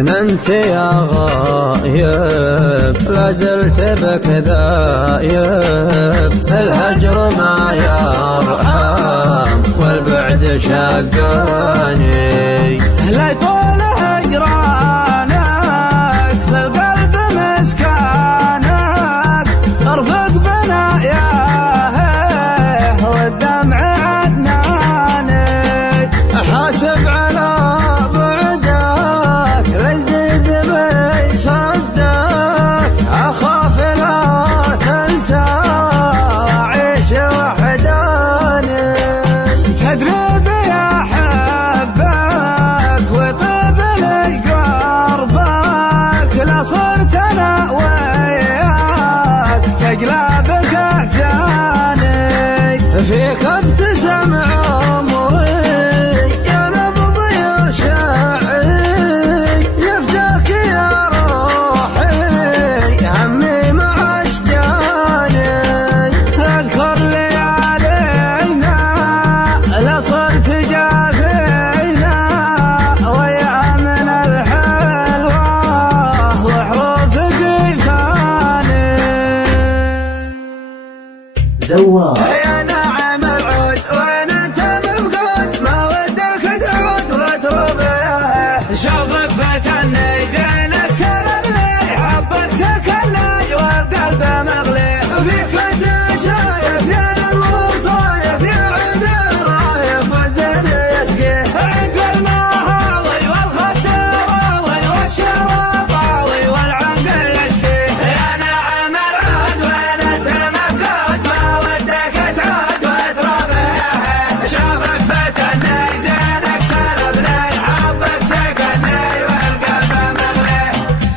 وين انت يا غايب لازلت بك ذايب الهجر ما يرحم والبعد شقاني لا يطول هجرانك في القلب مسكانك ارفق بنا ياه والدمع عدنانك حاسب على بعدك ليزيد بيصدك اخاف لا تنسى واعيش وحداني تدري بي احبك وطيب لي قربك لا صرت انا وياك تقلبك احزاني فيك ابتسم عمري يا نبضي وشعري يفداك يا روحي همي مع اشجاني اذكر ليالينا لا صرت جافينا ويا من الحلوة وحروف قيفاني دوار يا نعم العود وين انت مفقود ما ودك تعود وتربيه شوفك فتني زينك سلمني حبك سكني والقلب مغلي فيك انت شايف يا الوصايف يا عود رايف والزين يسقيه عقل ما هاوي والخد راوي والشراب طاوي والعنقل يشكيه يا نعم العود وين انت مفقود ما ودك تعود وتربيه شوفك فتني زينك سلمني حبك سكني والقلب مغلي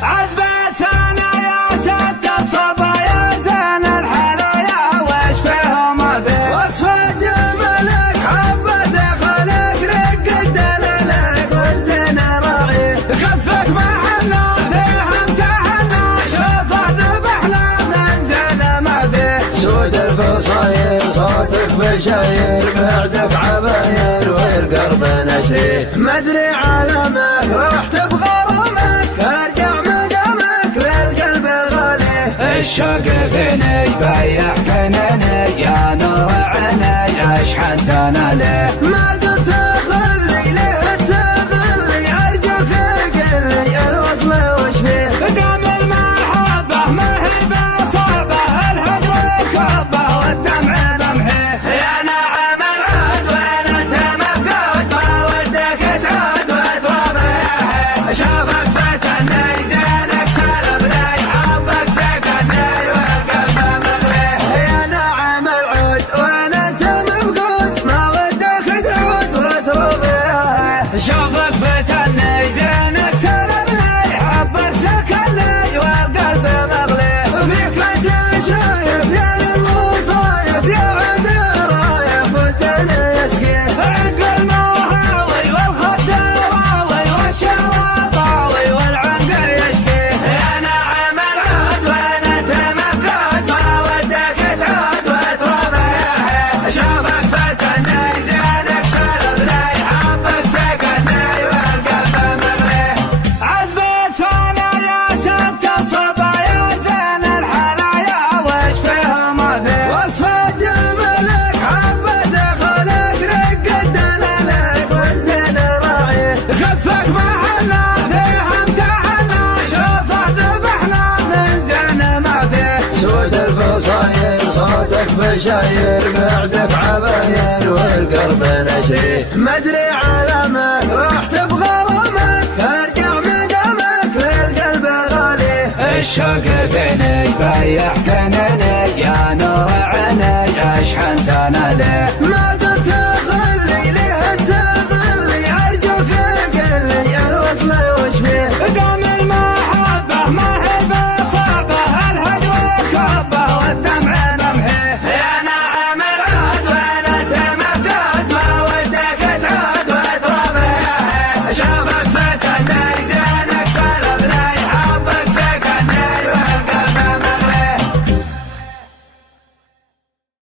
عذبت انا يا سد الصبا يا زين الحلايا وش فيهم ابي وصف جمالك حبة خلق رق الدلالك والزين راعيه كفك معنا فيها امتحنا شوفه ذبحنا من زين ما فيه سود البصاير صوتك بشاير بعدك عباير والقلب نسيه مدري علمك رحت بغرامك ارجع مدامك للقلب غاليه الشوق فيني بيح كنني يا نور عيني اشحنت انا ليه ما دمت خلي ليه تغلي ارجوك قل لي الوصل وش فيه دام المحبة ما هي بصعبة الهجر كبه والدمع بمحيه يا نعم العود وين انت مفقود ما ودك تعود وتربيه شوفك فتني زينك سلمني حبك سكني والقلب مغلي يا نعم العود وين انت مفقود ما ودك تعود وتربيه شوفك فتني زينك سلمني حبك سكني والقلب مغلي فيك انت شايف يا الوصايف يا عود رايف والزين يسقيه عقل ما هاوي والخد راوي والشراب طاوي والعنقل يشكيه يا نعم العود وين انت مفقود ما ودك تعود وتربيه شوفك فتني زينك سلمني حبك سكني والقلب مغلي عذبت انا يا سد الصبا يا زين الحلايا وش فيهم ابي وصف جمالك حبة خلق رق الدلالك والزين راعيه كفك معنا فيها امتحنا شوفه ذبحنا من زين ما فيه سود البصاير صوتك بشاير بعدك عباير والقلب نسيه مدري علمك رحت بغرامك ارجع مدامك للقلب غاليه الشوق فيني بيح كنني يا نور عيني اشحنت